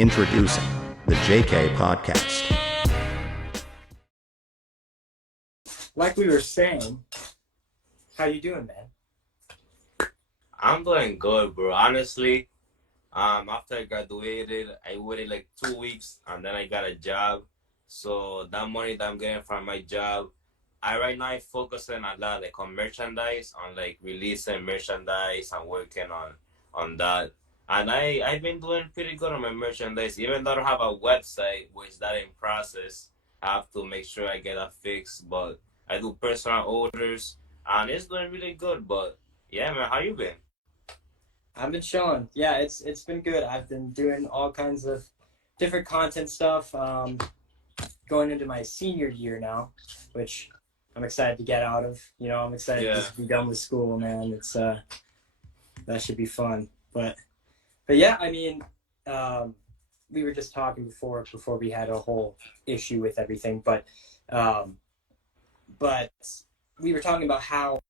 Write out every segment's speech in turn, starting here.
Introducing the JK Podcast. Like we were saying, how you doing, man? I'm doing good, bro. Honestly, after I graduated, I waited like 2 weeks and then I got a job. So that money that I'm getting from my job, I right now focusing a lot like on merchandise, on like releasing merchandise and working on that. And I've been doing pretty good on my merchandise. Even though I don't have a website, which that in process, I have to make sure I get that fixed. But I do personal orders and it's doing really good. But yeah, man, how you been? I've been chilling. Yeah, it's been good. I've been doing all kinds of different content stuff. Going into my senior year now, which I'm excited to get out of. I'm excited to Yeah. just be done with school, man. It's that should be fun. But yeah, I mean, we were just talking before we had a whole issue with everything, um, but we were talking about how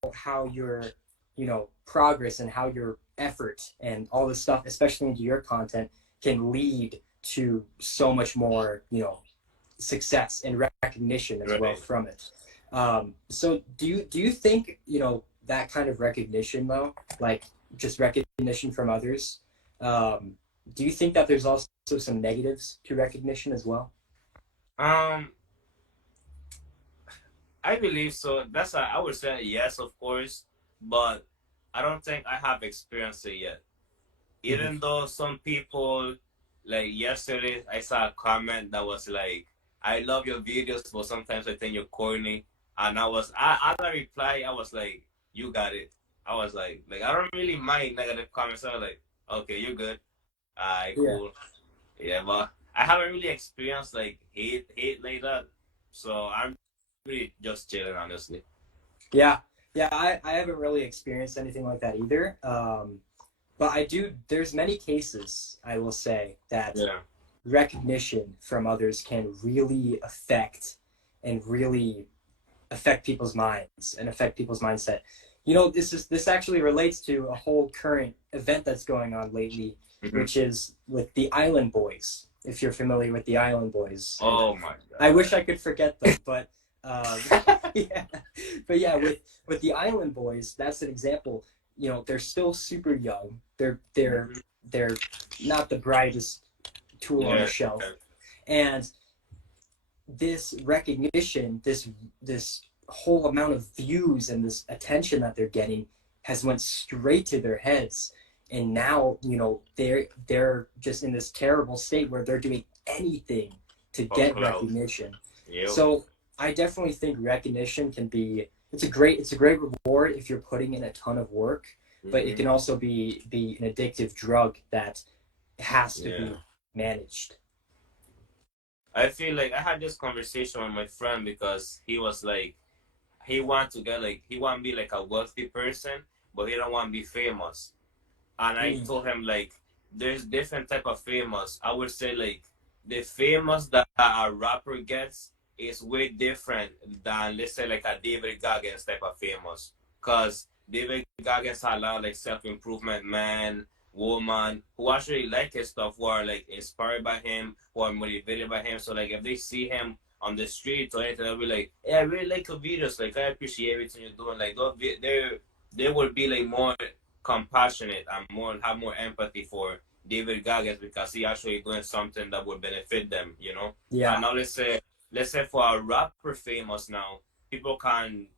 your progress and how your effort and all this stuff, especially into your content, can lead to so much more success and recognition as well Right. from it. So do you think that kind of recognition, though, like just recognition from others, do you think that there's also some negatives to recognition as well? Um, I believe so. I would say yes, of course, but I don't think I have experienced it yet. Hmm. Even though some people, like yesterday, I saw a comment that was like, "I love your videos, but sometimes I think you're corny." And I reply, I was like, "You got it." I was like I don't really mind negative comments. I was like, "Okay, you're good. Alright, Yeah. cool." Yeah, but I haven't really experienced like hate like that, so I'm really just chilling, honestly. Yeah, yeah, I haven't really experienced anything like that either. But there's many cases, I will say, that Yeah, recognition from others can really really affect people's minds and affect people's mindset. This actually relates to a whole current event that's going on lately, hmm. which is with the Island Boys. If you're familiar with the Island Boys, and Oh my I god. wish I could forget them, but um, yeah, but yeah, with the Island Boys, that's an example. They're still super young. Hmm. They're not the brightest tool on the Yeah, shelf, and this recognition, this whole amount of views and this attention that they're getting has went straight to their heads, and now they're just in this terrible state where they're doing anything to for get cloud. recognition. Yep. So I definitely think recognition can be it's a great reward if you're putting in a ton of work, but it Hmm. can also be an addictive drug that has to Yeah. be managed. I feel like I had this conversation with my friend because he was like, he want to be like a wealthy person, but he don't want to be famous. And I Mm. told him like, there's different type of famous. I would say like the famous that a rapper gets is way different than, let's say, like a David Goggins type of famous. Cause David Goggins had a lot of like self-improvement man, woman who actually like his stuff, who are like inspired by him, who are motivated by him. So like if they see him on the street or anything, they'll be like, "Yeah, I really like your videos. Like I appreciate everything you're doing." Like they would be like more compassionate and more have more empathy for David Goggins because he actually doing something that would benefit them, you know. And Yeah. now let's say for a rapper famous now, people can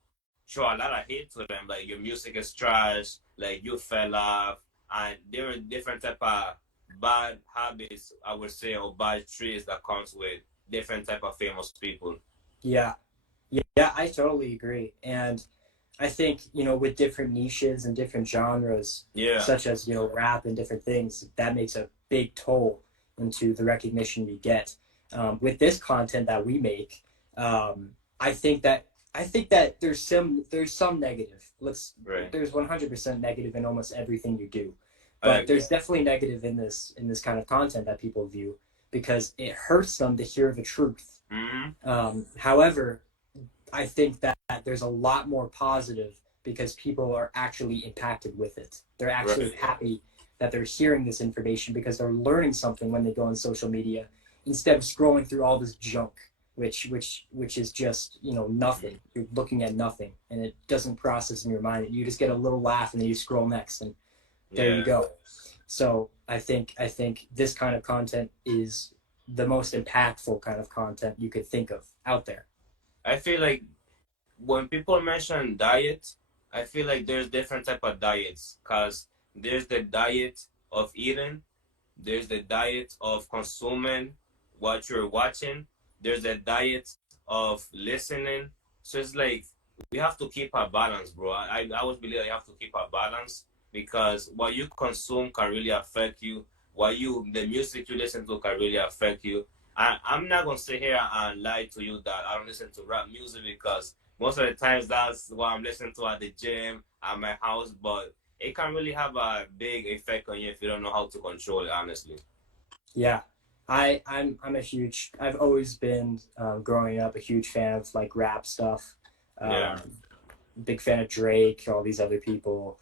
show a lot of hate to them, like your music is trash, like you fell off, and there are different type of bad habits, I would say, or bad traits that comes with different type of famous people. Yeah. Yeah, I totally agree. And I think, with different niches and different genres, Yeah, such as, rap and different things, that makes a big toll into the recognition you get. With this content that we make, um, I think that there's some negative. right. There's 100% negative in almost everything you do. I But agree. there's definitely negative in this kind of content that people view because it hurts them to hear the truth. Mm-hmm. However, I think that there's a lot more positive because people are actually impacted with it. They're actually Right. happy that they're hearing this information because they're learning something when they go on social media instead of scrolling through all this junk, which is just, you know, nothing. You're looking at nothing, and it doesn't process in your mind. You just get a little laugh, and then you scroll next, and there you go. So I think this kind of content is the most impactful kind of content you could think of out there. I feel like when people mention diet, I feel like there's different type of diets, because there's the diet of eating, there's the diet of consuming what you're watching, there's the diet of listening. So it's like we have to keep a balance, bro. I always believe that you have to keep a balance, because what you consume can really affect you. The music you listen to can really affect you. I'm not gonna sit here and lie to you that I don't listen to rap music, because most of the times that's what I'm listening to at the gym, at my house, but it can really have a big effect on you if you don't know how to control it, honestly. Yeah, I'm a huge. I've always been growing up a huge fan of like rap stuff. Yeah. Big fan of Drake, all these other people.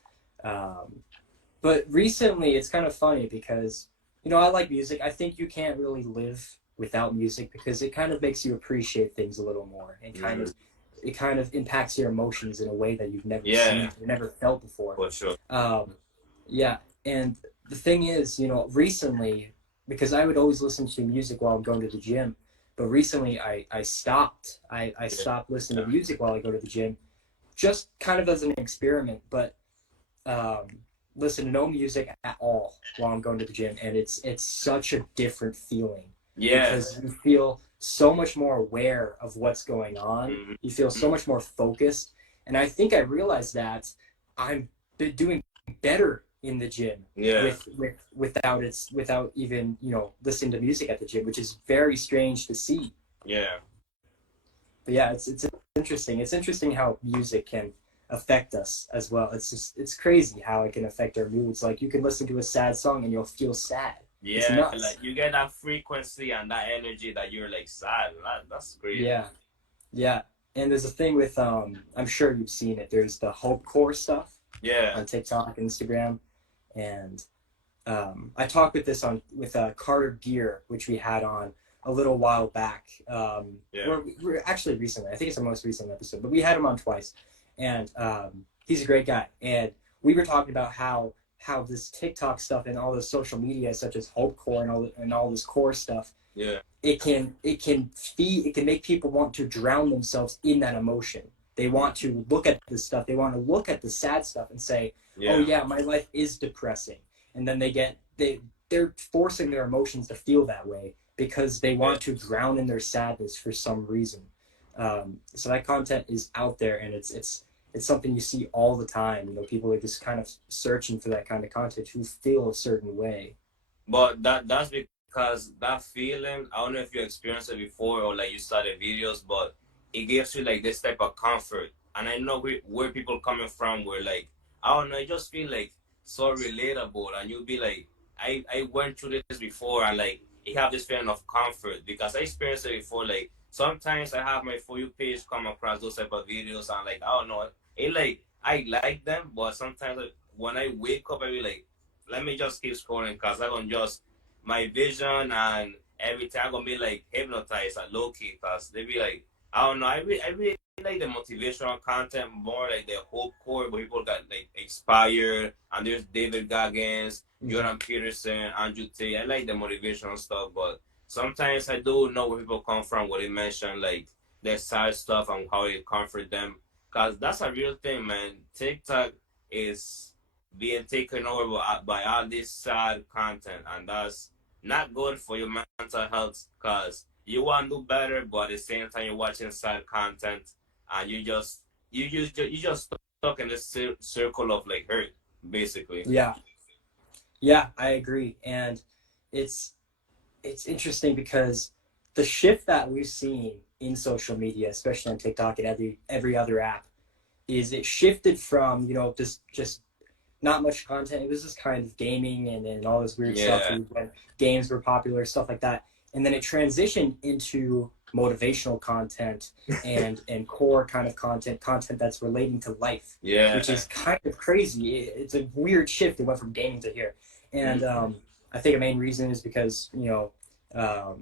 But recently, it's kind of funny because, you know, I like music. I think you can't really live without music because it kind of makes you appreciate things a little more, and it kind of impacts your emotions in a way that you've never seen or never felt before. For sure. Yeah, and the thing is, you know, recently, because I would always listen to music while I'm going to the gym, but recently I stopped. I stopped listening to music while I go to the gym, just kind of as an experiment, but listen to no music at all while I'm going to the gym, and it's such a different feeling. Yeah. Because you feel so much more aware of what's going on. Mm-hmm. You feel so much more focused. And I think I realized that I'm doing better in the gym without even, you know, listening to music at the gym, which is very strange to see. Yeah. But yeah, it's interesting. It's interesting how music can affect us as well. It's crazy how it can affect our moods. Like you can listen to a sad song and you'll feel sad. Yeah, like you get that frequency and that energy that you're like sad. That's great. Yeah. And there's a thing with I'm sure you've seen it. There's the hope core stuff. Yeah. On TikTok and Instagram, and I talked with Carter Gear, which we had on a little while back. We're actually recently. I think it's our most recent episode, but we had him on twice, and he's a great guy. And we were talking about how this TikTok stuff and all the social media, such as hope core and all this core stuff, it can make people want to drown themselves in that emotion. They want to look at this stuff. They want to look at the sad stuff and say, "Oh yeah, my life is depressing," and then they're forcing their emotions to feel that way because they want to drown in their sadness for some reason. So that content is out there, and it's something you see all the time. You know, people are just kind of searching for that kind of content who feel a certain way. But that's because that feeling, I don't know if you experienced it before or like you started videos, but it gives you like this type of comfort. And I know where people coming from, where like, I don't know, it just feel like so relatable. And you'll be like, I went through this before, and like, you have this feeling of comfort because I experienced it before. Like, sometimes I have my For You page come across those type of videos, and like, I don't know, it like, I like them, but sometimes like, when I wake up, I be like, let me just keep scrolling, because I'm gonna just, my vision and everything, I'm gonna be like hypnotized at low key, because they be like, I don't know, I really like the motivational content more, like the hope core, but people got like inspired, and there's David Goggins, Jordan Peterson, Andrew Tate. I like the motivational stuff, but sometimes I do know where people come from, where they mention like their side stuff and how it comfort them, because that's a real thing, man. TikTok is being taken over by all this sad content, and that's not good for your mental health, because you want to do better, but at the same time you're watching sad content, and you just stuck in this circle of like hurt, basically. Yeah, I agree. And it's interesting because the shift that we've seen in social media, especially on TikTok and every other app, is it shifted from, you know, just not much content. It was just kind of gaming and all this weird stuff when games were popular, stuff like that. And then it transitioned into motivational content and core kind of content that's relating to life, which is kind of crazy. It's a weird shift. It went from gaming to here. And I think a main reason is because, a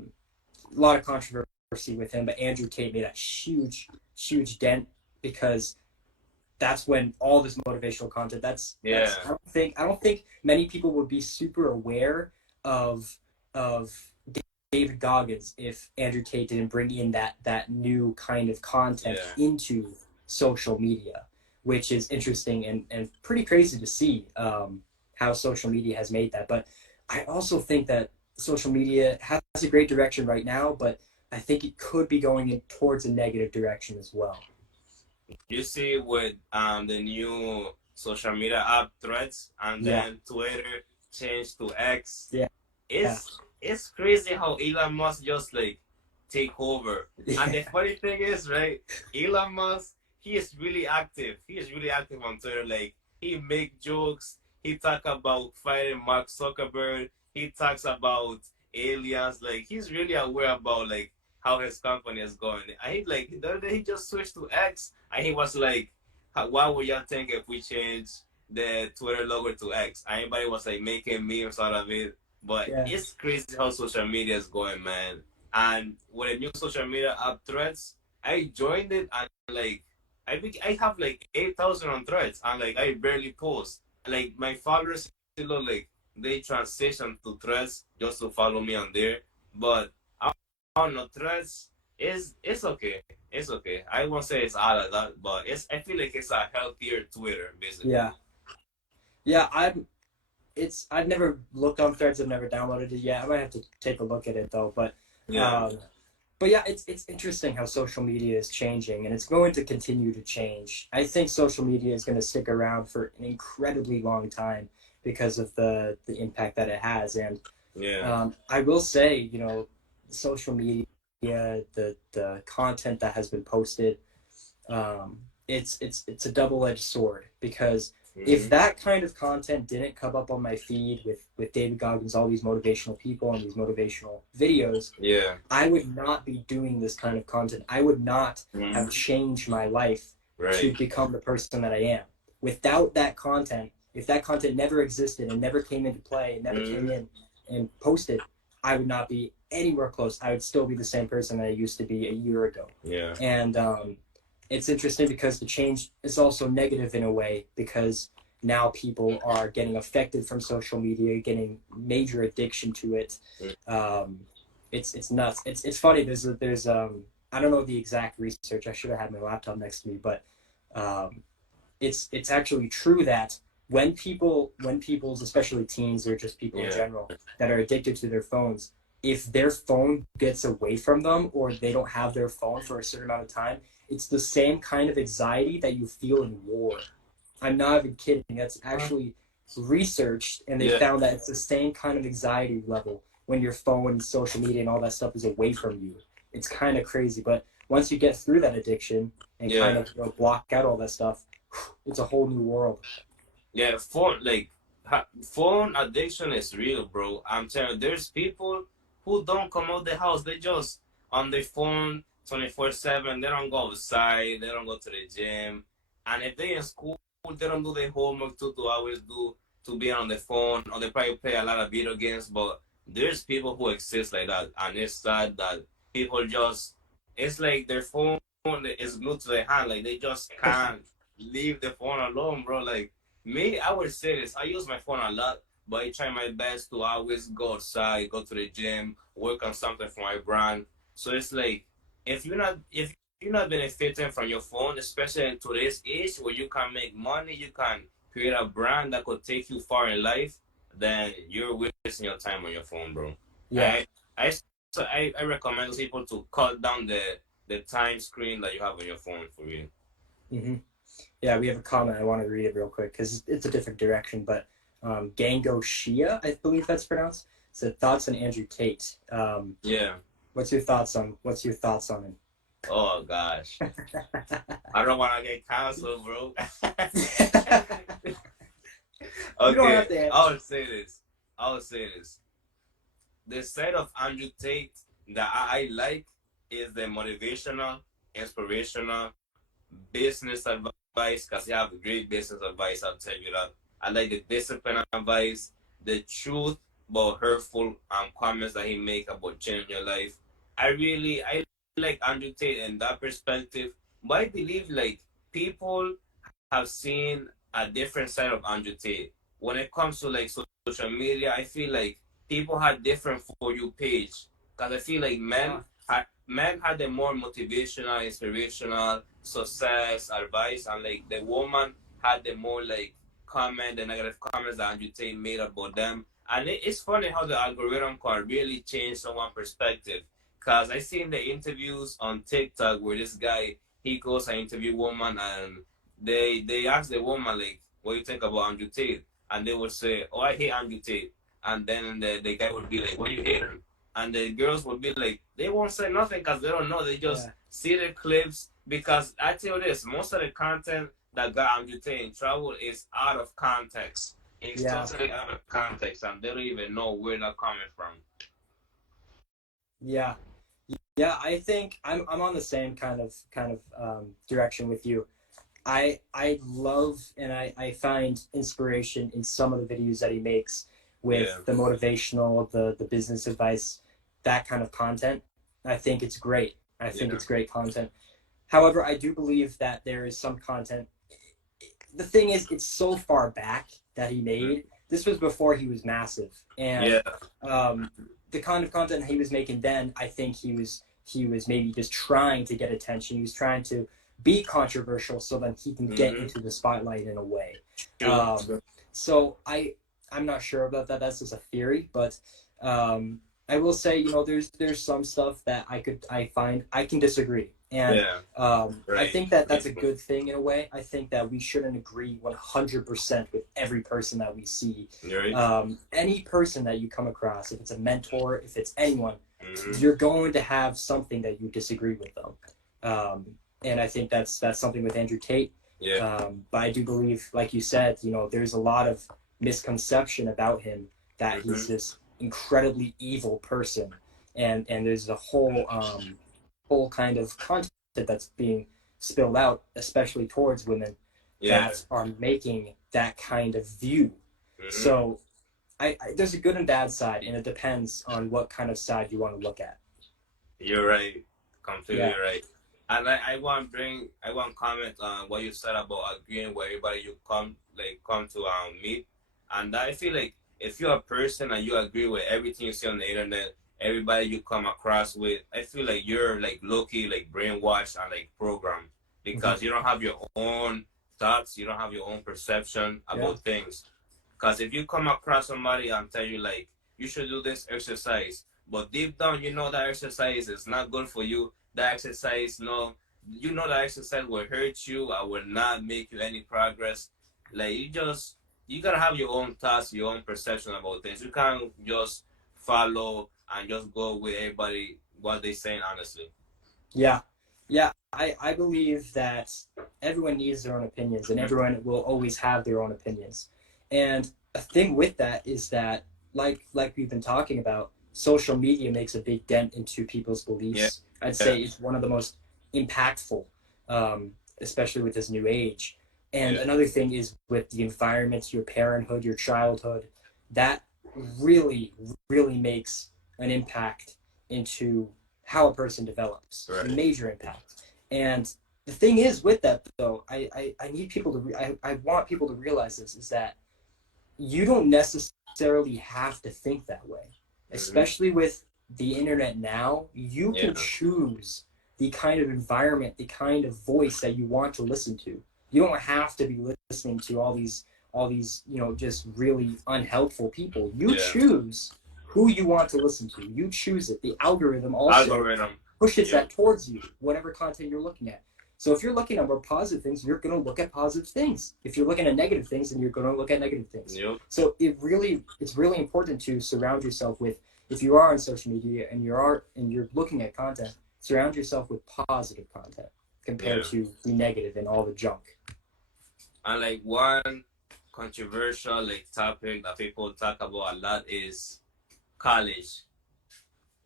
lot of controversy with him, but Andrew Tate made a huge dent because that's when all this motivational content. I don't think many people would be super aware of David Goggins if Andrew Tate didn't bring in that new kind of content into social media, which is interesting and pretty crazy to see how social media has made that. But I also think that social media has a great direction right now, but I think it could be going in towards a negative direction as well. You see with the new social media app Threads and then Twitter changed to X. Yeah. It's crazy how Elon Musk just like take over. Yeah. And the funny thing is, right, Elon Musk, he is really active. He is really active on Twitter. Like he make jokes. He talk about fighting Mark Zuckerberg. He talks about aliens. Like he's really aware about like how his company is going. And he like the other day he just switched to X and he was like, what would y'all think if we change the Twitter logo to X? And everybody was like making memes out of it. But it's crazy how social media is going, man. And with a new social media app Threads, I joined it and like I have like 8,000 on Threads and like I barely post. Like my followers still like they transition to Threads just to follow me on there. But I don't know, Threads it's okay. It's okay. I won't say it's out of that, but I feel like it's a healthier Twitter basically. Yeah, I've never looked on Threads. I've never downloaded it yet. I might have to take a look at it though. But it's interesting how social media is changing, and it's going to continue to change. I think social media is going to stick around for an incredibly long time because of the impact that it has. And I will say, social media, the content that has been posted, it's a double-edged sword because if that kind of content didn't come up on my feed with David Goggins, all these motivational people and these motivational videos, I would not be doing this kind of content. I would not have changed my life to become the person that I am. Without that content, if that content never existed and never came into play, and never came in and posted, I would not be anywhere close. I would still be the same person that I used to be a year ago. And it's interesting because the change is also negative in a way because now people are getting affected from social media, getting major addiction to it. It's nuts. It's funny. There's I don't know the exact research. I should have had my laptop next to me, but it's actually true that when people's, especially teens or just people in general that are addicted to their phones, if their phone gets away from them or they don't have their phone for a certain amount of time, it's the same kind of anxiety that you feel in war. I'm not even kidding. That's actually researched, and they found that it's the same kind of anxiety level when your phone and social media and all that stuff is away from you. It's kind of crazy, but once you get through that addiction and kind of block out all that stuff, it's a whole new world. Yeah, phone addiction is real, bro. I'm telling you, there's people who don't come out the house. They just on their phone 24/7. They don't go outside. They don't go to the gym. And if they in school, they don't do their homework 2 hours to be on the phone, or they probably play a lot of video games. But there's people who exist like that, and it's sad that people just, it's like their phone is glued to their hand. Like they just can't leave the phone alone, bro. Like me, I would say this. I use my phone a lot, but I try my best to always go outside, go to the gym, work on something for my brand. So it's like if you're not benefiting from your phone, especially in today's age where you can make money, you can create a brand that could take you far in life, then you're wasting your time on your phone, bro. Yeah. I recommend people to cut down the time screen that you have on your phone for real. Mm-hmm. Yeah, we have a comment. I want to read it real quick because it's a different direction. But Gango Shia, I believe that's pronounced, said thoughts on Andrew Tate. What's your thoughts on him? Oh gosh, I don't want to get canceled, bro. Okay, I would say this. The side of Andrew Tate that I like is the motivational, inspirational, business advice, because you have great business advice. I'll tell you that. I like the discipline advice, the truth about hurtful comments that he make about changing your life. I like Andrew Tate in that perspective, but I believe like people have seen a different side of Andrew Tate. When it comes to like social media, I feel like people had different for you page because I feel like men had the more motivational, inspirational, success advice, and like the woman had the more like the negative comments that Andrew Tate made about them. And it's funny how the algorithm can really change someone's perspective. Cause I seen the interviews on TikTok where this guy he goes and interview woman and they ask the woman like, what do you think about Andrew Tate? And they would say, oh, I hate Andrew Tate. And then the guy would be like, what do you hate him? And the girls would be like, they won't say nothing because they don't know. They just see the clips. Because I tell you this, most of the content that got Andrew Tate in trouble is out of context. It's totally out of context, and they don't even know where they're coming from. Yeah, I think I'm on the same kind of direction with you. I love and I find inspiration in some of the videos that he makes with the motivational, the business advice, that kind of content. I think it's great. I think it's great content. However, I do believe that there is some content. The thing is, it's so far back that he made. This was before he was massive, and the kind of content he was making then, I think he was maybe just trying to get attention. He was trying to be controversial so that he can get into the spotlight in a way. So I'm not sure about that. That's just a theory, but I will say, there's some stuff that I find I can disagree. And I think that's a good thing in a way. I think that we shouldn't agree 100% with every person that we see. Any person that you come across, if it's a mentor, if it's anyone, you're going to have something that you disagree with them. And I think that's something with Andrew Tate. But I do believe, like you said, there's a lot of misconception about him that he's this incredibly evil person, and there's a whole kind of content that's being spilled out, especially towards women that are making that kind of view. So I there's a good and bad side, and it depends on what kind of side you want to look at. You're right, completely right. And I want to comment on what you said about agreeing with everybody you come to meet. And I feel like if you're a person and you agree with everything you see on the internet, everybody you come across with, I feel like you're like low-key like brainwashed and like programmed because you don't have your own thoughts, you don't have your own perception about things. Because if you come across somebody and tell you like you should do this exercise, but deep down you know that exercise is not good for you, that exercise that exercise will hurt you, I will not make you any progress. Like you gotta have your own thoughts, your own perception about things. You can't just follow and just go with everybody what they're saying honestly. I believe that everyone needs their own opinions, and everyone will always have their own opinions. And a thing with that is that like we've been talking about, social media makes a big dent into people's beliefs. I'd say it's one of the most impactful, especially with this new age. And another thing is with the environment, your parenthood, your childhood, that really, really makes an impact into how a person develops. A major impact. And the thing is with that though, I need people to I want people to realize this, is that you don't necessarily have to think that way. Especially with the internet now, you can choose the kind of environment, the kind of voice that you want to listen to. You don't have to be listening to all these just really unhelpful people. You choose who you want to listen to. You choose it. The algorithm also pushes that towards you, whatever content you're looking at. So if you're looking at more positive things, you're going to look at positive things. If you're looking at negative things, then you're going to look at negative things. So it's really important to surround yourself with, if you are on social media and you're looking at content, surround yourself with positive content compared to the negative and all the junk. And like one controversial topic that people talk about a lot is college.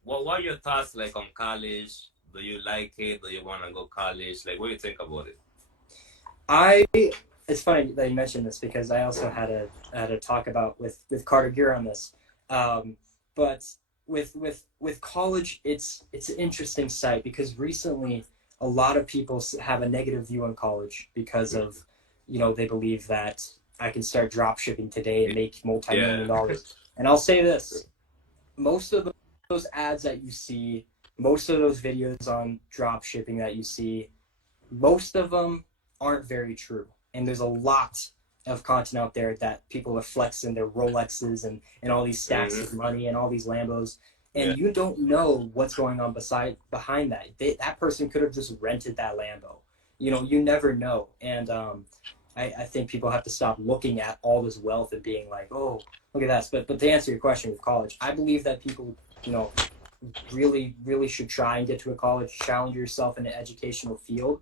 What are your thoughts on college? Do you like it? Do you want to go college? What do you think about it? it's funny that you mentioned this because I also had a talk about with Carter Gear on this. But with college, it's an interesting site because recently a lot of people have a negative view on college because of, they believe that I can start drop shipping today and make multi-million Yeah. dollars. And I'll say this, most of those ads that you see, most of those videos on drop shipping that you see, most of them aren't very true. And there's a lot of content out there that people are flexing their Rolexes and all these stacks Hmm. of money and all these Lambos. Yeah. And you don't know what's going on behind that. That person could have just rented that Lambo. You never know. And I think people have to stop looking at all this wealth and being like, oh, look at that. But to answer your question with college, I believe that people, really, really should try and get to a college, challenge yourself in an educational field.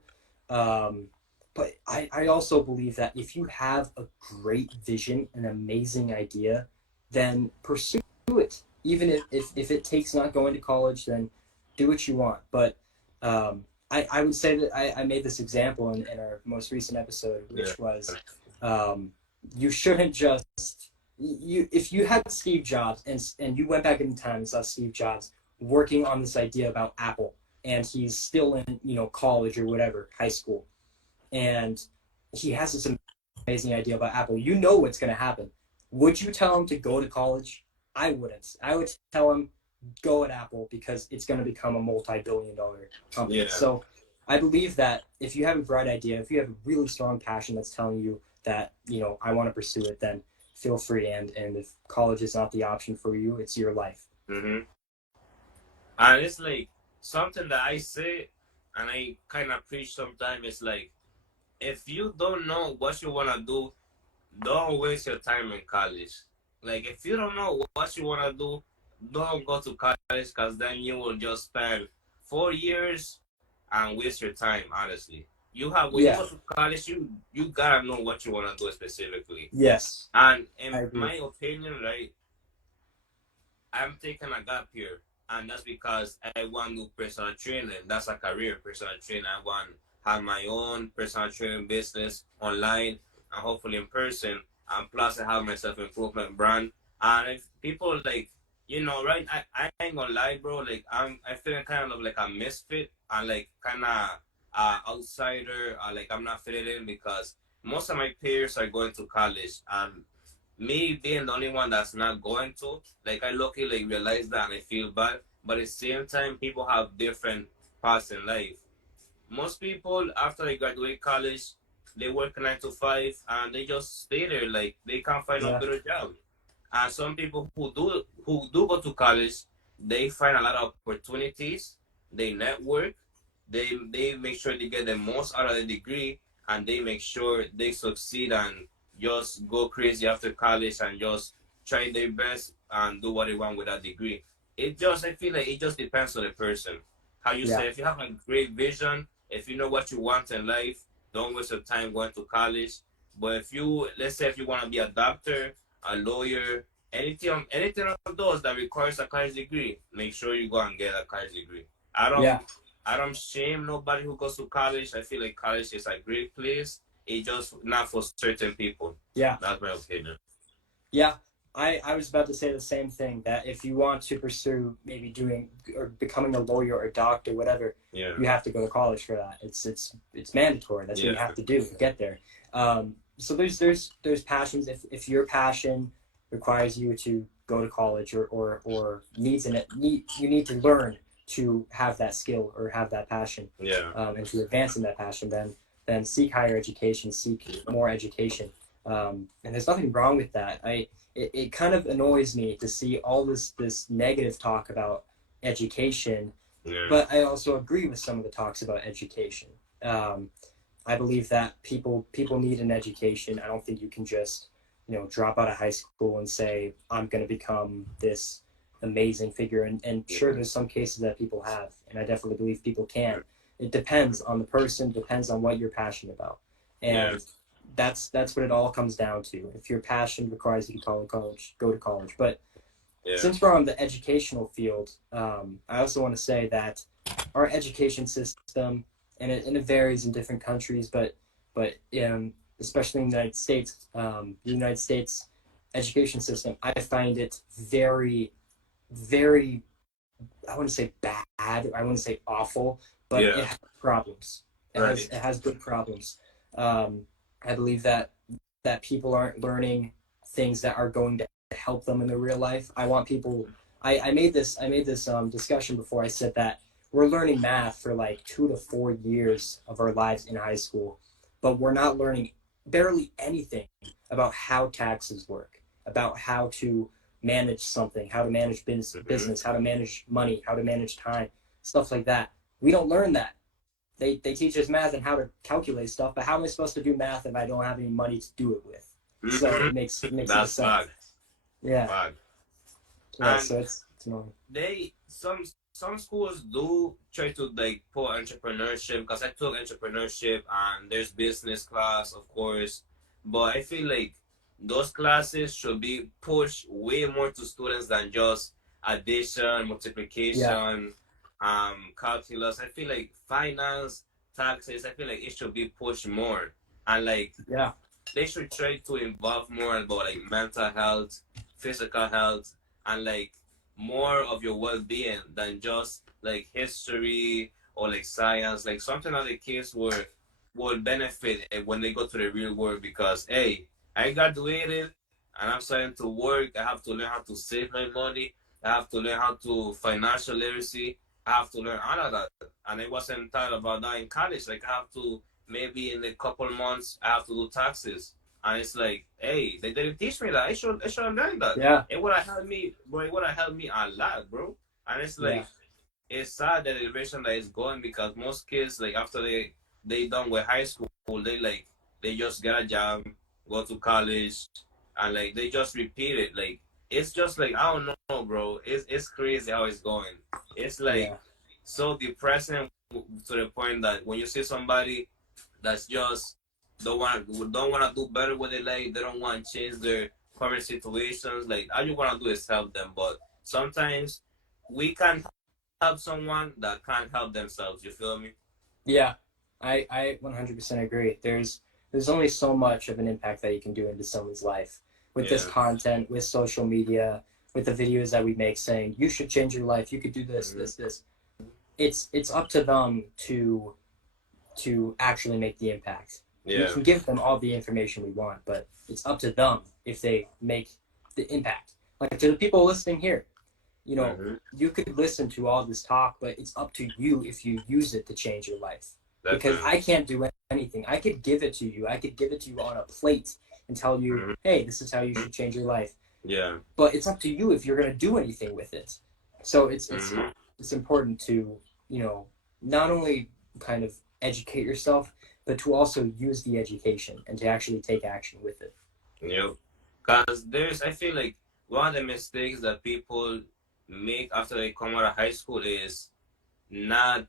But I also believe that if you have a great vision, an amazing idea, then pursue it. Even if it takes not going to college, then do what you want. But I would say that I made this example in our most recent episode, Yeah. which was you shouldn't just if you had Steve Jobs and you went back in time and saw Steve Jobs working on this idea about Apple, and he's still in college or whatever, high school, and he has this amazing idea about Apple. You know what's going to happen. Would you tell him to go to college? I wouldn't. I would tell him go at Apple because it's going to become a multi-billion-dollar company. Yeah. So I believe that if you have a bright idea, if you have a really strong passion that's telling you that I want to pursue it, then feel free. And if college is not the option for you, it's your life. Hmm. And it's like something that I say and I kind of preach sometimes. It's like, if you don't know what you want to do, don't waste your time in college. Like, if you don't know what you want to do, don't go to college, because then you will just spend 4 years and waste your time, honestly. When you Yeah. go to college, you gotta know what you want to do specifically. Yes. And I in agree. my opinion, right, I'm taking a gap here, and that's because I want to do personal training. That's a career, personal training. I want to have my own personal training business online and hopefully in person. And plus, I have my self improvement brand. And if people like, right, I ain't gonna lie, bro. Like, I feeling kind of like a misfit and like kind of outsider. Like, I'm not fitted in because most of my peers are going to college, and me being the only one that's not going to, like, I luckily like realize that and I feel bad. But at the same time, people have different paths in life. Most people after they graduate college, they work 9 to 5 and they just stay there. Like, they can't find a Yeah. better job. And some people who do go to college, they find a lot of opportunities. They network. They make sure they get the most out of the degree, and they make sure they succeed and just go crazy after college and just try their best and do what they want with that degree. I feel like it just depends on the person. How you Yeah. say, if you have a great vision, if you know what you want in life, don't waste your time going to college. But let's say if you want to be a doctor, a lawyer, anything of those that requires a college degree, make sure you go and get a college degree. I Yeah. don't I don't shame nobody who goes to college. I feel like college is a great place. It's just not for certain people. Yeah. That's my opinion. Yeah, I was about to say the same thing, that if you want to pursue maybe doing or becoming a lawyer or a doctor, whatever, Yeah. you have to go to college for that. It's mandatory. That's what you Yeah. have to do to get there. So there's passions. If your passion requires you to go to college or you need to learn to have that skill or have that passion, Yeah. and to advance in that passion, then seek higher education, seek more education. And there's nothing wrong with that. It kind of annoys me to see all this negative talk about education, Yeah. but I also agree with some of the talks about education. I believe that people need an education. I don't think you can just drop out of high school and say I'm going to become this amazing figure. And sure, there's some cases that people have, and I definitely believe people can. It depends on the person, depends on what you're passionate about, Yeah. and that's what it all comes down to. If your passion requires you to go to college. But Yeah. since we're on the educational field, I also want to say that our education system, and it varies in different countries, but especially in the United States, the United States education system, I find it very, very, I wouldn't say bad, I wouldn't say awful, but it Yeah. has problems. Right. It has good problems. I believe that people aren't learning things that are going to help them in their real life. I want people. I made this discussion before. I said that we're learning math for like 2 to 4 years of our lives in high school, but we're not learning barely anything about how taxes work, about how to manage something, how to manage business, how to manage money, how to manage time, stuff like that. We don't learn that. They teach us math and how to calculate stuff, but how am I supposed to do math if I don't have any money to do it with? So it makes no That's sense. fact. Yeah. Fact. Yeah. And So it's annoying. they some schools do try to like put entrepreneurship, because I took entrepreneurship and there's business class, of course, but I feel like those classes should be pushed way more to students than just addition, Yeah. multiplication, calculus. I feel like finance, taxes, I feel like it should be pushed more, and like Yeah. they should try to involve more about like mental health, physical health, and like more of your well-being than just like history or like science, like something that the kids would benefit when they go to the real world. Because hey, I graduated and I'm starting to work. I have to learn how to save my money. I have to learn how to financial literacy. I have to learn all of that, and I wasn't taught about that in college. Like I have to, maybe in a couple months I have to do taxes. And it's like, hey, they didn't teach me that. I should have learned that. Yeah. It would have helped me, bro. It would have helped me a lot, bro. And it's like, Yeah. it's sad that the direction that is going, because most kids, like after they done with high school, they just get a job, go to college, and like they just repeat it. Like it's just like, I don't know, bro. It's crazy how it's going. It's like Yeah. so depressing to the point that when you see somebody that's just don't want to do better with their life, they don't want to change their current situations. Like all you want to do is help them, but sometimes we can help someone that can't help themselves. You feel me? Yeah. I 100% agree. There's only so much of an impact that you can do into someone's life with this Yeah. content, with social media, with the videos that we make saying you should change your life, you could do this, Mm-hmm. this. It's up to them to actually make the impact. We Yeah. can give them all the information we want, but it's up to them if they make the impact. Like to the people listening here, Mm-hmm. you could listen to all this talk, but it's up to you if you use it to change your life. Because Definitely. I can't do anything. I could give it to you. I could give it to you on a plate and tell you, Mm-hmm. hey, this is how you should change your life. Yeah. But it's up to you if you're going to do anything with it. So Mm-hmm. it's important to, not only kind of educate yourself, but to also use the education and to actually take action with it. Yep. Because I feel like one of the mistakes that people make after they come out of high school is not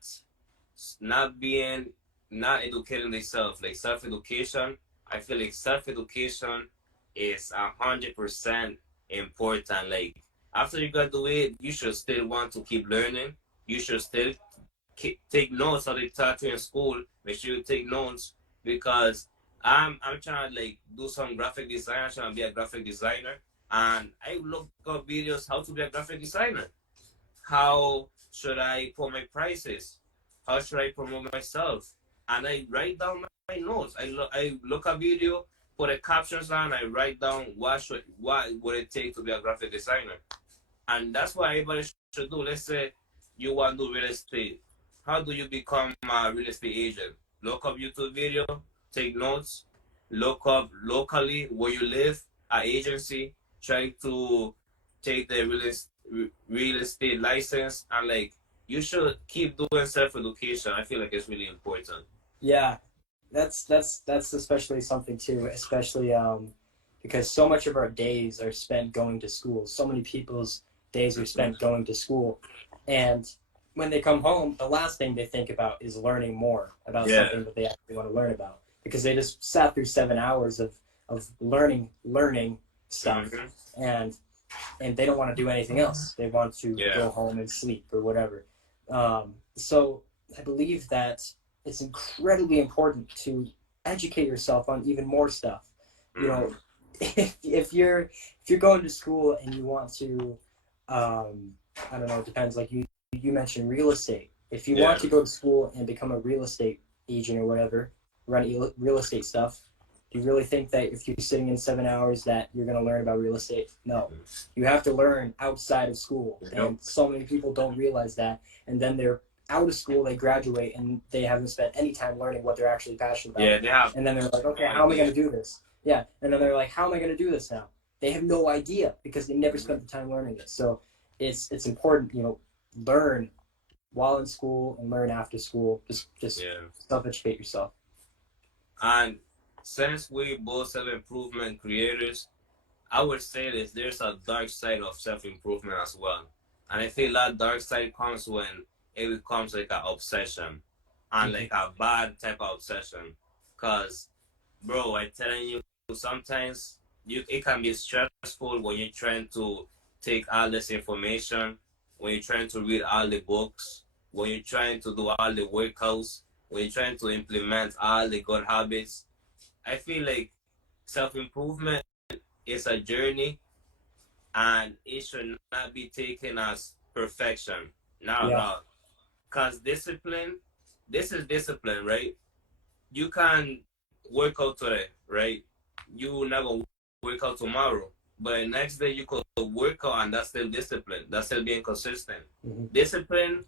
not being not educating themselves, like self-education. I feel like self-education is 100% important. Like after you graduate, you should still want to keep learning. You should still take notes that they taught you in school. Make sure you take notes, because I'm trying to like do some graphic design. I'm trying to be a graphic designer, and I look up videos how to be a graphic designer. How should I put my prices? How should I promote myself? And I write down my notes. I look a video, put a captions on. I write down what would it take to be a graphic designer, and that's what everybody should do. Let's say you want to do real estate. How do you become a real estate agent? Look up YouTube video, take notes, look up locally where you live, an agency, try to take the real estate license, and like you should keep doing self education. I feel like it's really important. Yeah, that's especially something too, especially because so much of our days are spent going to school. So many people's days are spent going to school, and when they come home, the last thing they think about is learning more about Yeah. something that they actually want to learn about, because they just sat through 7 hours of learning stuff, Mm-hmm. and they don't want to do anything else. They want to Yeah. go home and sleep or whatever. So I believe that it's incredibly important to educate yourself on even more stuff. You Mm-hmm. know, if you're going to school and you want to, I don't know, it depends. Like you mentioned real estate. If you Yeah. want to go to school and become a real estate agent or whatever, run real estate stuff, do you really think that if you're sitting in 7 hours that you're going to learn about real estate? No, you have to learn outside of school, and so many people don't realize that, and then they're out of school, they graduate, and they haven't spent any time learning what they're actually passionate about. Yeah, they have And then they're like, okay, no how am I going idea. to do this? Yeah, and then they're like, how am I going to do this now? They have no idea because they never spent the time learning it. So it's important, learn while in school and learn after school. Just Yeah. self-educate yourself. And since we both self-improvement creators, I would say this: there's a dark side of self-improvement as well, and I feel that dark side comes when it becomes like an obsession, and like a bad type of obsession. Cause, bro, I'm telling you, sometimes it can be stressful when you're trying to take all this information, when you're trying to read all the books, when you're trying to do all the workouts, when you're trying to implement all the good habits. I feel like self-improvement is a journey, and it should not be taken as perfection. Not at Yeah. all. Because discipline, this is discipline, right? You can work out today, right? You never work out tomorrow. But the next day you could work out, and that's still discipline. That's still being consistent. Mm-hmm. Discipline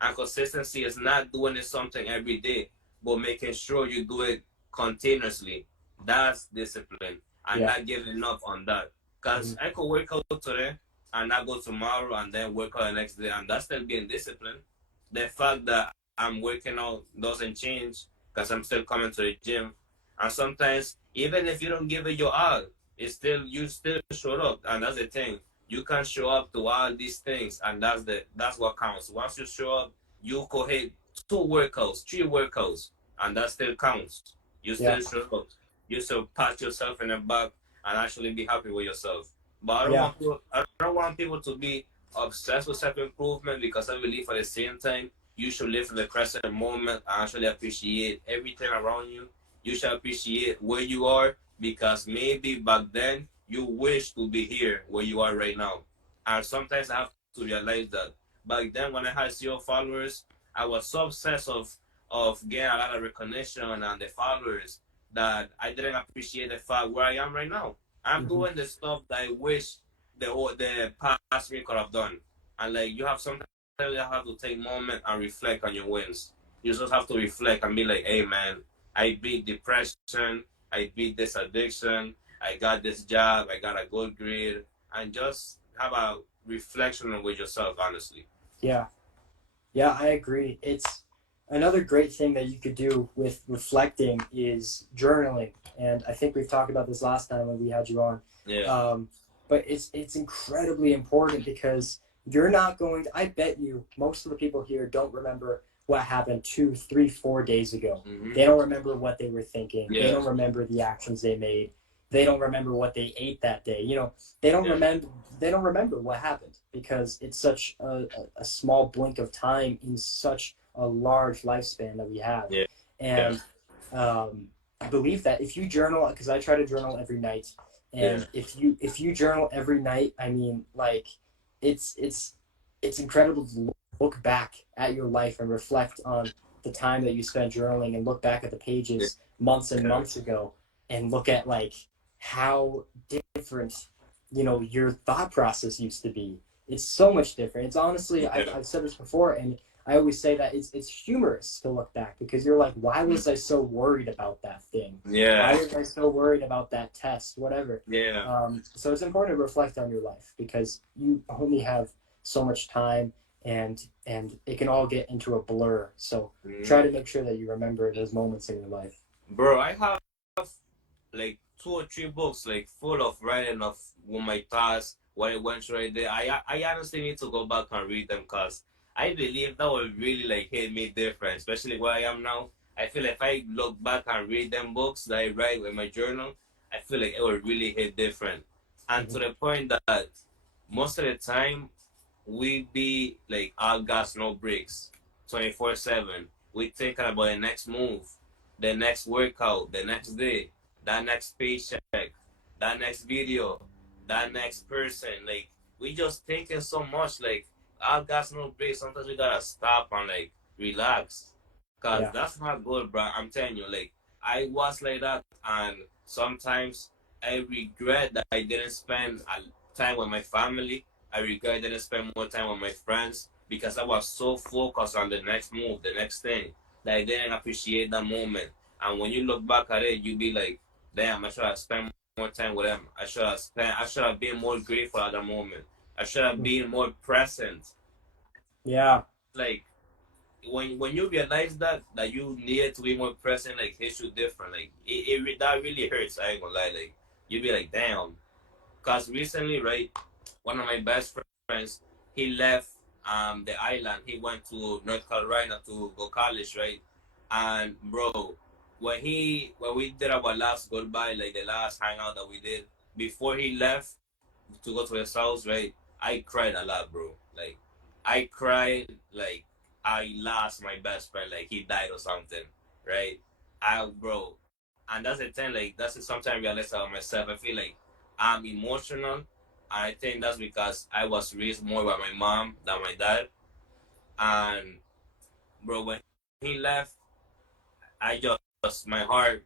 and consistency is not doing it something every day, but making sure you do it continuously. That's discipline, and Yeah. not giving up on that. Because I could work out today and not go tomorrow and then work out the next day, and that's still being disciplined. The fact that I'm working out doesn't change because I'm still coming to the gym. And sometimes, even if you don't give it your all, you still show up, and that's the thing. You can show up to all these things, and that's what counts. Once you show up, you could hit 2 workouts, 3 workouts, and that still counts. You Yeah. still show up. You still pat yourself in the back and actually be happy with yourself. But Yeah. I don't want people to be obsessed with self improvement, because I believe at the same time you should live in the present moment and actually appreciate everything around you. You should appreciate where you are, because maybe back then you wish to be here where you are right now. And sometimes I have to realize that back then when I had 0 followers, I was so obsessed of getting a lot of recognition and the followers that I didn't appreciate the fact where I am right now. I'm doing the stuff that I wish the past me could have done. And like you have sometimes you have to take a moment and reflect on your wins. You just have to reflect and be like, hey man, I beat depression, I beat this addiction, I got this job, I got a good grade, and just have a reflection with yourself, honestly. Yeah. Yeah, I agree. It's another great thing that you could do with reflecting is journaling. And I think we've talked about this last time when we had you on. Yeah. But it's incredibly important because you're not going to, I bet you most of the people here don't remember what happened 2, 3, 4 days ago. Mm-hmm. They don't remember what they were thinking. Yeah. They don't remember the actions they made. They don't remember what they ate that day. They don't remember what happened because it's such a small blink of time in such a large lifespan that we have. Yeah. And I believe that if you journal, because I try to journal every night, and if you journal every night, I mean, like, it's incredible to look back at your life and reflect on the time that you spent journaling and look back at the pages months and months ago and look at like how different your thought process used to be. It's so much different. It's honestly, I've said this before, and I always say that it's humorous to look back because you're like, why was I so worried about that thing? Yeah. Why was I so worried about that test? Whatever. Yeah. So it's important to reflect on your life because you only have so much time, and it can all get into a blur. So try to make sure that you remember those moments in your life. Bro, I have like 2 or 3 books like full of writing of my thoughts, what I went through right there. I honestly need to go back and read them because I believe that would really like hit me different, especially where I am now. I feel like if I look back and read them books that I write in my journal, I feel like it would really hit different. And to the point that most of the time we be like all gas no breaks, 24/7. We thinking about the next move. the next workout, the next day, that next paycheck, that next video, that next person. Like we just thinking so much. Like I got no break. Sometimes we gotta stop and like relax, cause Yeah. that's not good, bro. I'm telling you, like I was like that, and sometimes I regret that I didn't spend time with my family. I regret I didn't spend more time with my friends because I was so focused on the next move, the next thing, that I didn't appreciate that moment. And when you look back at it, you be like, damn, I should have spent more time with them. I should have been more grateful at that moment. I should have been more present. Yeah. Like when you realize that you needed to be more present, like hits you different. Like that really hurts. I ain't gonna lie. Like you be like, damn. Cause recently, right, one of my best friends, he left the island. He went to North Carolina to go college, right? And bro, when we did our last goodbye, like the last hangout that we did before he left to go to his house, right? I cried a lot, bro. Like I cried like I lost my best friend, like he died or something, right? Bro, and that's the thing. Like that's sometimes I realize about myself. I feel like I'm emotional. I think that's because I was raised more by my mom than my dad. And bro, when he left, I just my heart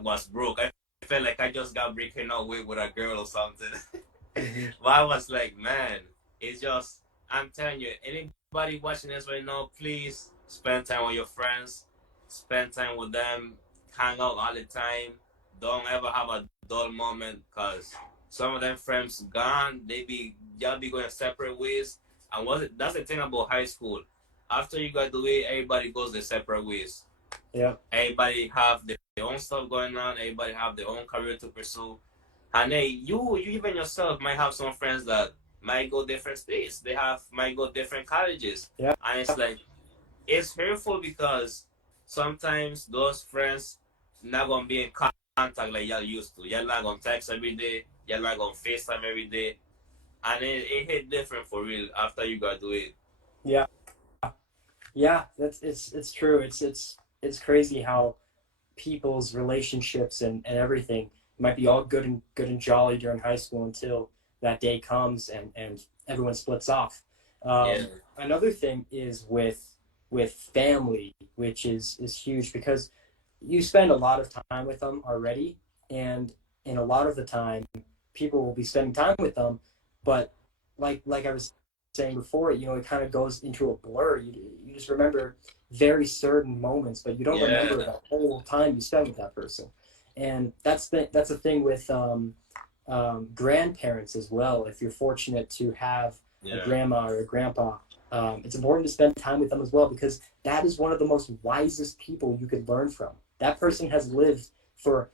was broke. I felt like I just got breaking up with a girl or something. Hmm. But I was like, man, it's just I'm telling you, anybody watching this right now, please spend time with your friends, spend time with them, hang out all the time. Don't ever have a dull moment, cause some of them friends gone. Y'all be going separate ways. And that's the thing about high school. After you graduate, everybody goes their separate ways. Yeah. Everybody have their own stuff going on. Everybody have their own career to pursue. And hey, you even yourself might have some friends that might go different states. Might go different colleges. Yeah. And it's like it's hurtful because sometimes those friends not gonna be in contact like y'all used to. Y'all not gonna text every day. Y'all not gonna FaceTime every day. And it hit different for real after you graduate. Yeah. Yeah. It's true. It's crazy how people's relationships and everything might be all good and jolly during high school until that day comes and everyone splits off. Yeah. Another thing is with family, which is huge because you spend a lot of time with them already, and a lot of the time people will be spending time with them, but like I was saying before, it kind of goes into a blur. You just remember very certain moments, but you don't remember Yeah. the whole time you spent with that person. And that's the thing with grandparents as well. If you're fortunate to have a Yeah. grandma or a grandpa, it's important to spend time with them as well because that is one of the most wisest people you could learn from. That person has lived for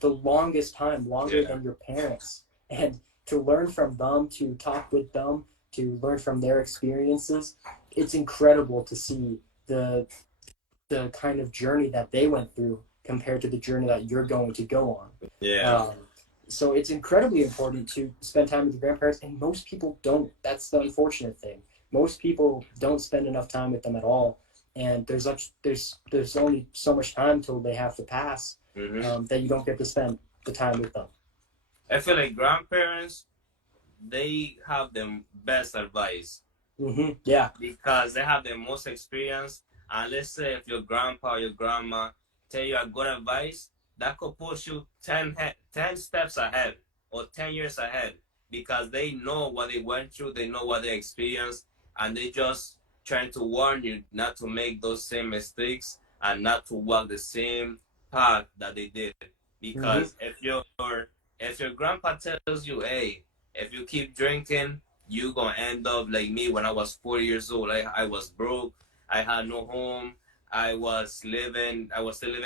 the longest time, longer Yeah. than your parents. And to learn from them, to talk with them, to learn from their experiences, it's incredible to see the kind of journey that they went through compared to the journey that you're going to go on. Yeah. Um, so it's incredibly important to spend time with your grandparents, and most people don't. That's the unfortunate thing. Most people don't spend enough time with them at all, and there's only so much time till they have to pass, Hmm. that you don't get to spend the time with them. I feel like grandparents they have the best advice Yeah. because they have the most experience. And let's say if your grandpa or your grandma tell you a good advice, that could push you 10 steps ahead or 10 years ahead because they know what they went through, they know what they experienced, and they just trying to warn you not to make those same mistakes and not to walk the same path that they did. Hmm. Because if your grandpa tells you, hey, if you keep drinking, you gonna end up like me when I was 4 years old. I was broke. I had no home. I was still living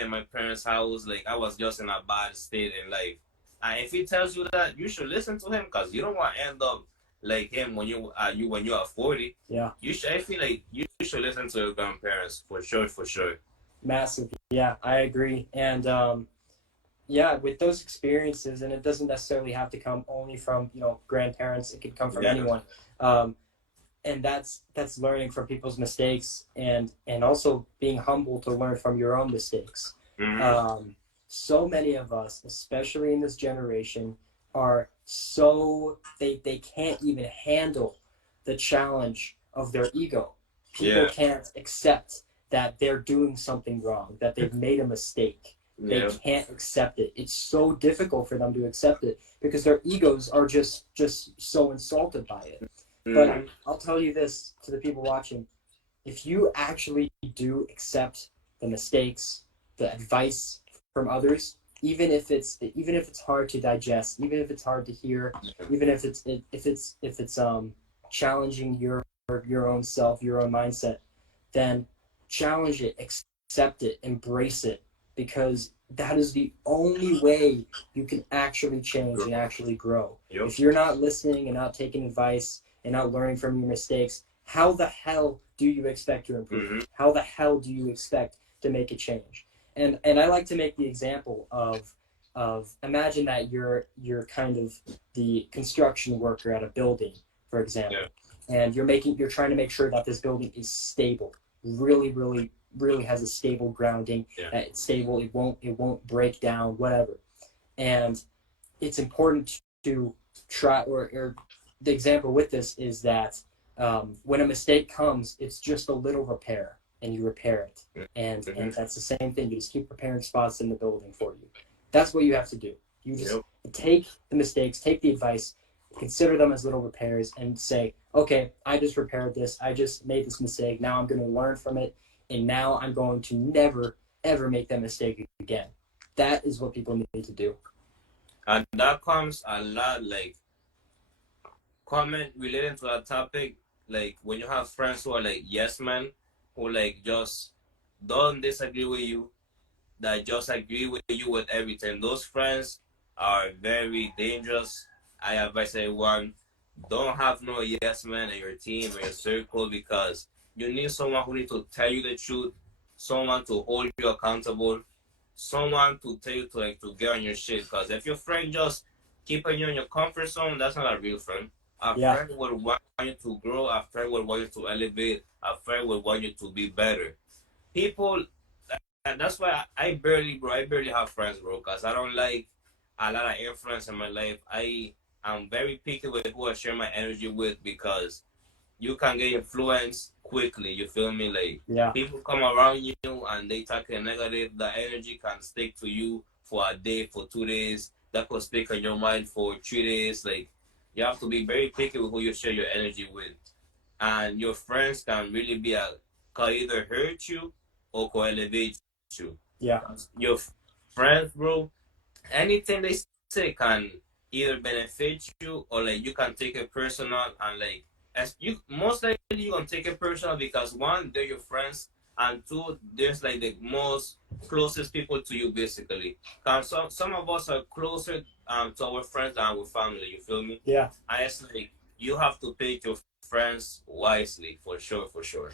in my parents' house. Like I was just in a bad state in life. And if he tells you that, you should listen to him because you don't want to end up like him when you are 40. Yeah. I feel like you should listen to your grandparents for sure, for sure. Massive. Yeah, I agree. And yeah, with those experiences, and it doesn't necessarily have to come only from grandparents. It could come from Yeah. anyone. Um, and that's learning from people's mistakes and also being humble to learn from your own mistakes. So many of us, especially in this generation, are so they can't even handle the challenge of their ego. People can't accept that they're doing something wrong, that they've made a mistake. They can't accept it. It's so difficult for them to accept it because their egos are just so insulted by it. But I'll tell you this to the people watching: if you actually do accept the mistakes, the advice from others, even if it's hard to digest, even if it's hard to hear, even if it's challenging your own self, your own mindset, then challenge it, accept it, embrace it, because that is the only way you can actually change and actually grow. If you're not listening and not taking advice and not learning from your mistakes, how the hell do you expect to improve? How the hell do you expect to make a change? And I like to make the example of imagine that you're kind of the construction worker at a building, for example, and you're trying to make sure that this building is stable, really has a stable grounding, that it's stable, it won't break down, whatever. And it's important to try, or the example with this is that when a mistake comes, it's just a little repair, and you repair it. And that's the same thing. You just keep repairing spots in the building for you. That's what you have to do. You just take the mistakes, take the advice, consider them as little repairs, and say, okay, I just repaired this. I just made this mistake. Now I'm going to learn from it, and now I'm going to never, ever make that mistake again. That is what people need to do. And that comes a lot, like, comment relating to that topic, like when you have friends who are like yes men, who like just don't disagree with you, that just agree with you with everything. Those friends are very dangerous. I advise everyone, don't have no yes man in your team or your circle, because you need someone who needs to tell you the truth, someone to hold you accountable, someone to tell you to like to get on your shit. Because if your friend just keeping you in your comfort zone, that's not a real friend. A friend would want you to grow. A friend would want you to elevate. A friend would want you to be better. People, and that's why I barely have friends, bro, because I don't like a lot of influence in my life. I am very picky with who I share my energy with, because you can get influenced quickly. You feel me? Like, people come around you and they talking negative. The energy can stick to you for a day, for 2 days. That could stick in your mind for 3 days. Like, you have to be very picky with who you share your energy with. And your friends can really can either hurt you or can elevate you. Yeah. Your friends, bro, anything they say can either benefit you or like you can take it personal, and like as you most likely you're gonna take it personal because one, they're your friends, and two, there's like the most closest people to you basically. Cause some of us are closer to our friends than our family, you feel me? Yeah. And it's like you have to pick your friends wisely, for sure.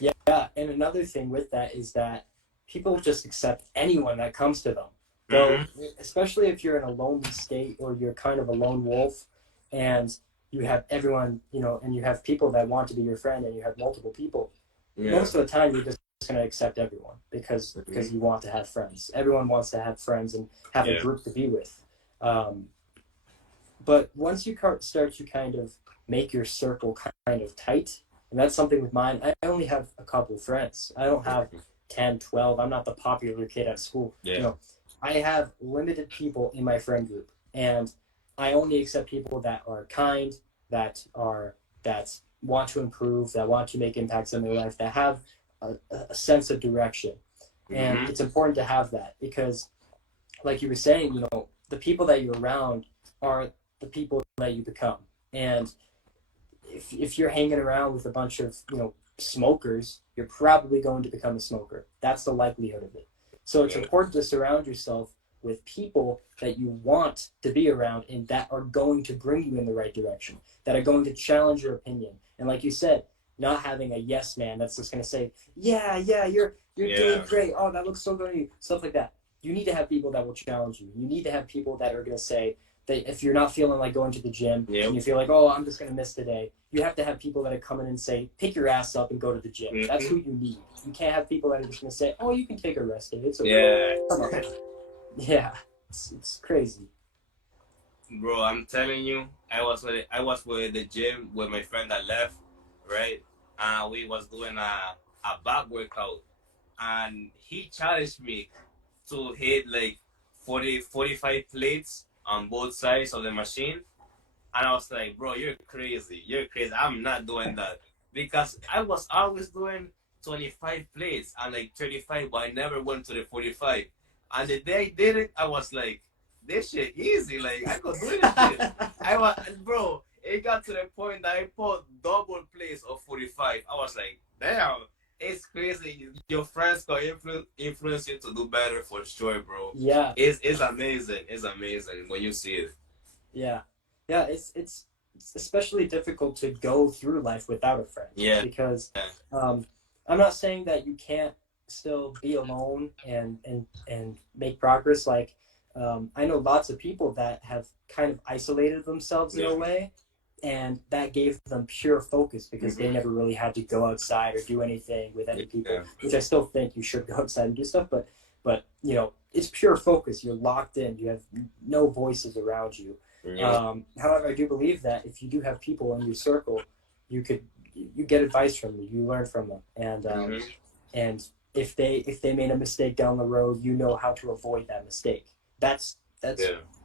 Yeah. And another thing with that is that people just accept anyone that comes to them. Though, especially if you're in a lonely state or you're kind of a lone wolf, and you have everyone, and you have people that want to be your friend, and you have multiple people. Most of the time, you're just going to accept everyone because you want to have friends. Everyone wants to have friends and have a group to be with. But once you start to kind of make your circle kind of tight, and that's something with mine. I only have a couple friends. I don't have 10, 12. I'm not the popular kid at school. I have limited people in my friend group, and I only accept people that are kind, that want to improve, that want to make impacts in their life, that have a sense of direction. And it's important to have that because, like you were saying, the people that you're around are the people that you become. And if you're hanging around with a bunch of smokers, you're probably going to become a smoker. That's the likelihood of it. So it's important to surround yourself with people that you want to be around and that are going to bring you in the right direction, that are going to challenge your opinion. And like you said, not having a yes man that's just going to say, yeah, you're doing great. Oh, that looks so good on you. Stuff like that. You need to have people that will challenge you. You need to have people that are going to say, if you're not feeling like going to the gym and you feel like, oh, I'm just going to miss today, you have to have people that are coming in and say, pick your ass up and go to the gym. That's who you need. You can't have people that are just going to say, oh, you can take a rest day. It's okay. Yeah, it's crazy. Bro, I'm telling you, I was with the gym with my friend that left, right? And we was doing a back workout, and he challenged me to hit like 45 plates on both sides of the machine. And I was like, bro, you're crazy. You're crazy. I'm not doing that. Because I was always doing 25 plates and like 35, but I never went to the 45. And the day I did it, I was like, this shit easy. Like, I could do this shit. Bro, it got to the point that I put double plates of 45. I was like, damn, it's crazy. Your friends can influence you to do better for sure, bro. Yeah. It's amazing. It's amazing when you see it. Yeah. Yeah, it's especially difficult to go through life without a friend. Yeah. Because I'm not saying that you can't still be alone and make progress. Like I know lots of people that have kind of isolated themselves in a way, and that gave them pure focus because they never really had to go outside or do anything with any people, which I still think you should go outside and do stuff, but you know, it's pure focus. You're locked in. You have no voices around you. However, I do believe that if you do have people in your circle, you get advice from them, you learn from them, and if they made a mistake down the road, you know how to avoid that mistake. That's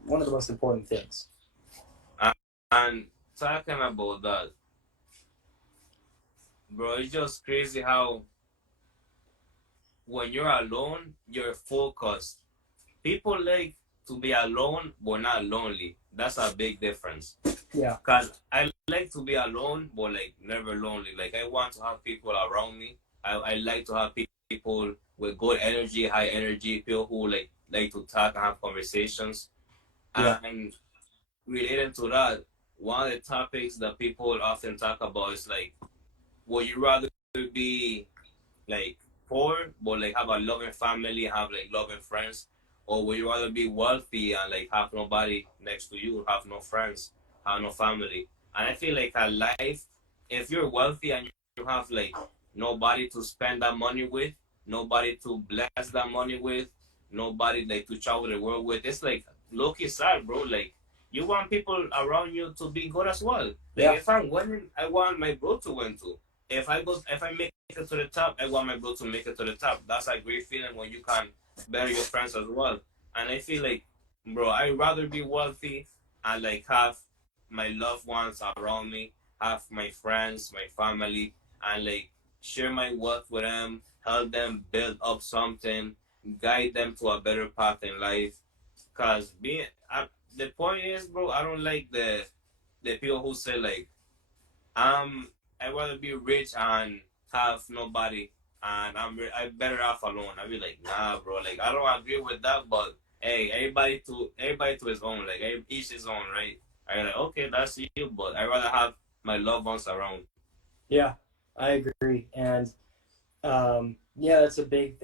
one of the most important things. And talking about that, bro, it's just crazy how when you're alone, you're focused. People like to be alone but not lonely. That's a big difference. Yeah. Cause I like to be alone but like never lonely. Like I want to have people around me. I like to have people with good energy, high energy, people who like to talk and have conversations. Yeah. And related to that, one of the topics that people often talk about is like, would you rather be like poor but like have a loving family, have like loving friends, or would you rather be wealthy and like have nobody next to you, have no friends, have no family? And I feel like a life, if you're wealthy and you have like nobody to spend that money with, nobody to bless that money with, nobody like to travel the world with, it's like low-key sad, bro. Like you want people around you to be good as well. Like if I'm winning, I want my bro to win too. If I make it to the top, I want my bro to make it to the top. That's a great feeling when you can better your friends as well. And I feel like, bro, I'd rather be wealthy and like have my loved ones around me, have my friends, my family, and like share my wealth with them, help them build up something, guide them to a better path in life. Cause the point is, bro, I don't like the people who say like, I'd rather be rich and have nobody, and I better off alone. I be like, nah, bro. Like I don't agree with that, but hey, everybody to his own. Like each his own, right? I'm like, okay, that's you, but I rather have my loved ones around. Yeah, I agree, and yeah, that's a big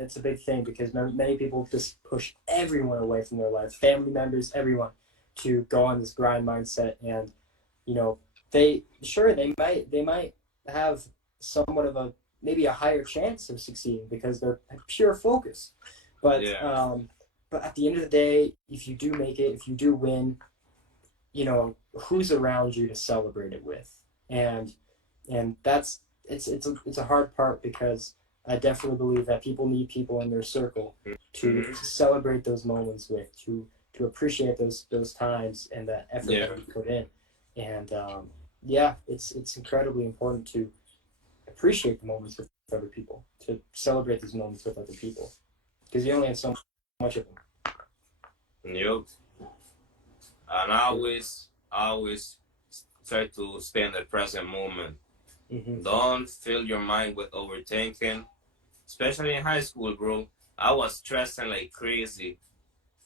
thing because many people just push everyone away from their life, family members, everyone, to go on this grind mindset, and you know, they might have somewhat of a maybe a higher chance of succeeding because they're pure focus, but at the end of the day, if you do make it, if you do win, you know, who's around you to celebrate it with, and that's it's a hard part because I definitely believe that people need people in their circle to celebrate those moments with, to appreciate those times and that effort that we put in, and it's incredibly important to appreciate the moments with other people, to celebrate these moments with other people, because you only have so much of them. Yep. And I always try to stay in the present moment. Don't fill your mind with overthinking, especially in high school, bro. I was stressing like crazy,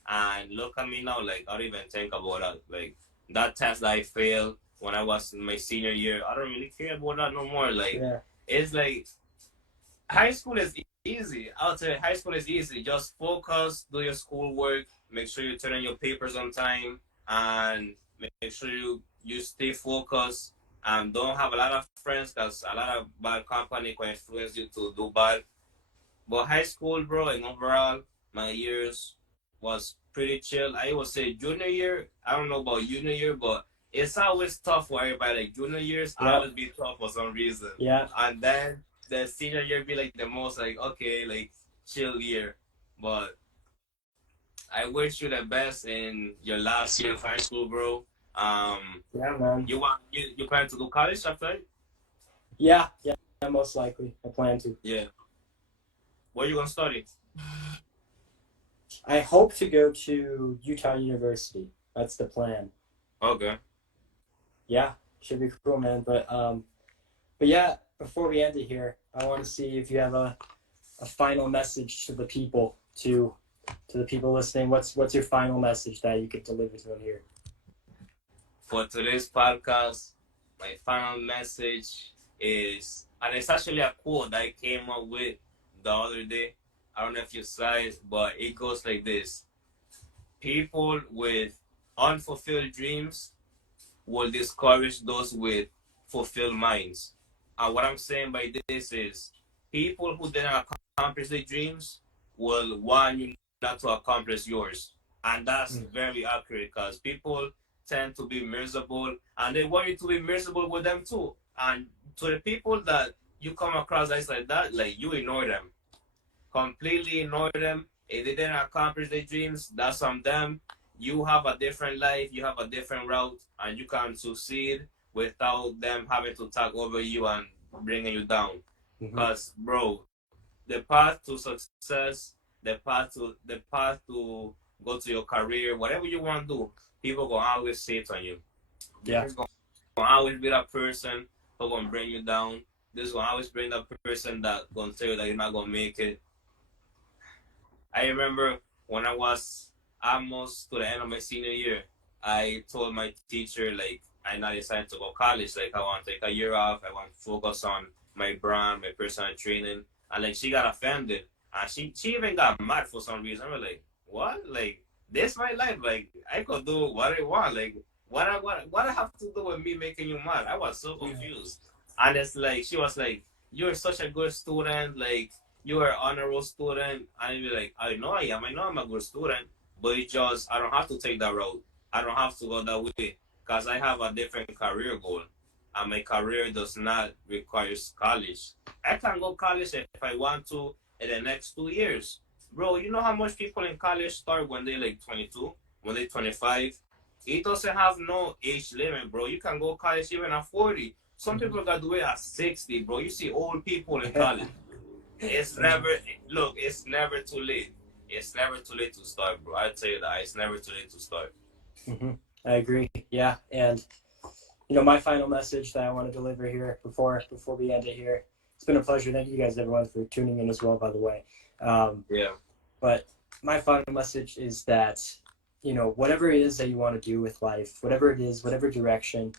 and look at me now. Like I don't even think about that. Like that test that I failed when I was in my senior year, I don't really care about that no more. Like it's like high school is easy. I'll tell you, high school is easy. Just focus, do your schoolwork, make sure you turn in your papers on time, and make sure you stay focused and don't have a lot of friends because a lot of bad company can influence you to do bad. But high school, bro, and overall, my years was pretty chill. I would say junior year, I don't know about junior year, but it's always tough for everybody. Like junior years Yep. always be tough for some reason. Yeah. And then the senior year be like the most like okay, like chill year. But I wish you the best in your last year of high school, bro. Yeah, man. You plan to do college after? Yeah. Most likely, I plan to. Yeah. What are you gonna study? I hope to go to Utah University. That's the plan. Okay. Yeah, should be cool, man. But yeah, before we end it here, I want to see if you have a final message to the people, to the people listening. What's your final message that you could deliver to them here? For today's podcast, my final message is, and it's actually a quote that I came up with the other day. I don't know if you saw it, but it goes like this: people with unfulfilled dreams will discourage those with fulfilled minds. And what I'm saying by this is people who didn't accomplish their dreams will want you not to accomplish yours. And that's very accurate because people tend to be miserable and they want you to be miserable with them too. And to the people that you come across that's like that, like you ignore them. Completely ignore them. If they didn't accomplish their dreams, that's on them. You have a different life, you have a different route, and you can succeed without them having to talk over you and bringing you down. Because, bro, the path to success, the path to go to your career, whatever you want to do, people gonna always say it on you. Yeah. There's gonna always be that person who gonna bring you down. There's gonna always bring that person that gonna tell you that you're not gonna make it. I remember when I was almost to the end of my senior year, I told my teacher like I not decided to go college. Like I want to take a year off. I want to focus on my brand, my personal training. And like she got offended, and she even got mad for some reason. I'm like, what? Like this my life. Like I could do what I want. Like what I have to do with me making you mad? I was so confused. And it's like she was like, you're such a good student. Like you are an honor roll student. And you're like, I know I am. I know I'm a good student. But it just, I don't have to take that road. I don't have to go that way because I have a different career goal. And my career does not require college. I can go college if I want to in the next 2 years. Bro, you know how much people in college start when they're like 22, when they're 25? It doesn't have no age limit, bro. You can go college even at 40. Some people graduate at 60, bro. You see old people in college. It's never, look, it's never too late. It's never too late to start, bro. I tell you that it's never too late to start. I agree. Yeah, and my final message that I want to deliver here before we end it here. It's been a pleasure. Thank you guys, everyone, for tuning in as well. By the way, Yeah. But my final message is that whatever it is that you want to do with life, whatever it is, whatever direction,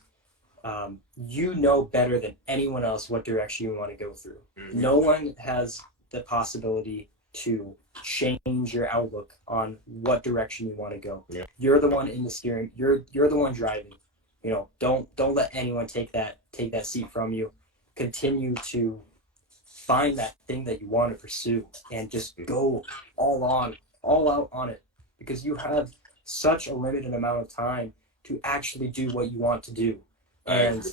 you know better than anyone else what direction you want to go through. No one has the possibility to change your outlook on what direction you want to go. Yeah. You're the one in the steering. You're the one driving. Don't let anyone take that seat from you. Continue to find that thing that you want to pursue and just go all out on it, because you have such a limited amount of time to actually do what you want to do. And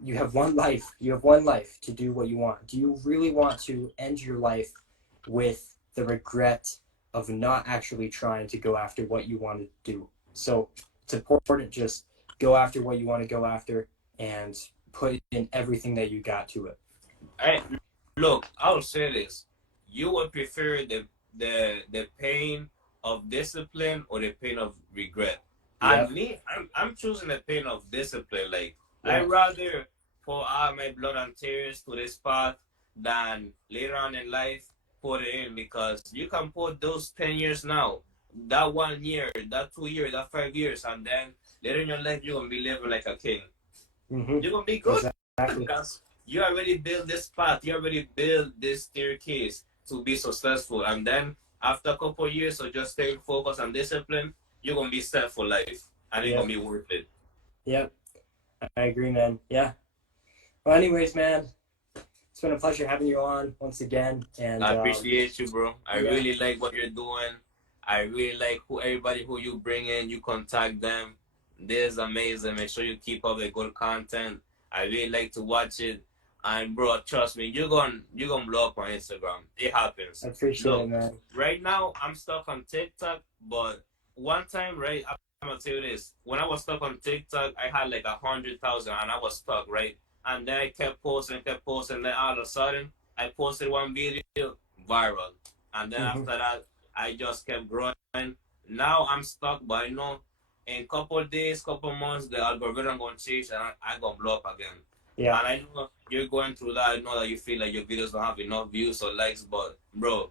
you have one life. You have one life to do what you want. Do you really want to end your life with the regret of not actually trying to go after what you want to do? So it's important, just go after what you want to go after and put in everything that you got to it. Look, I'll say this. You would prefer the pain of discipline or the pain of regret? Yeah. And me, I'm choosing the pain of discipline. Like Yeah. I'd rather pour out my blood and tears to this path than later on in life put it in, because you can put those 10 years now, that 1 year, that 2 years, that 5 years, and then later in your life you're gonna be living like a king. You're gonna be good. Exactly. Because you already built this path, you already built this staircase to be successful, and then after a couple of years of just staying focused and discipline, you're gonna be set for life. and it's Yep. gonna be worth it. Yep. I agree, man. Yeah. Well, anyways, man, it's been a pleasure having you on once again. And I appreciate you, bro. I yeah. really like what you're doing. I really like everybody who you bring in. You contact them. This is amazing. Make sure you keep up the good content. I really like to watch it. And bro, trust me, you're gonna blow up on Instagram. It happens. I appreciate Look, it, man. right now I'm stuck on TikTok, but one time, right, I'm gonna tell you this. When I was stuck on TikTok, I had like 100,000, and I was stuck, right? And then I kept posting, then all of a sudden I posted one video viral. And then Mm-hmm. after that, I just kept growing. Now I'm stuck, but I know in couple days, couple months, the algorithm gonna change and I gonna blow up again. Yeah. And I know you're going through that. I know that you feel like your videos don't have enough views or likes, but bro,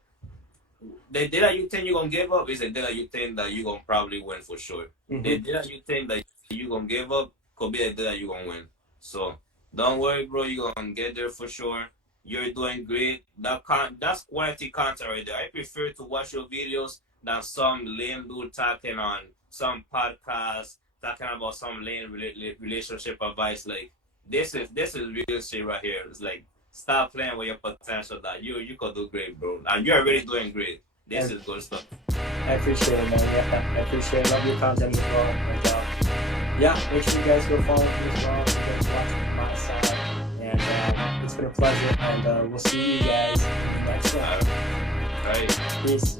the day that you think you're gonna give up is the day that you think that you're gonna probably win for sure. Mm-hmm. The day that you think that you're gonna give up could be the day that you're gonna win. So don't worry, bro, you're gonna get there for sure. You're doing great. That's quality content right there. I prefer to watch your videos than some lame dude talking on some podcast, talking about some lame relationship advice. Like this is real shit right here. It's like stop playing with your potential that you could do great, bro. And you're already doing great. This is good stuff. I appreciate it, man. Yeah, I appreciate it. Love your content as well. And yeah, make sure you guys go follow me as well. You guys watch my side. And it's been a pleasure. And we'll see you guys in the next one. All right. Peace.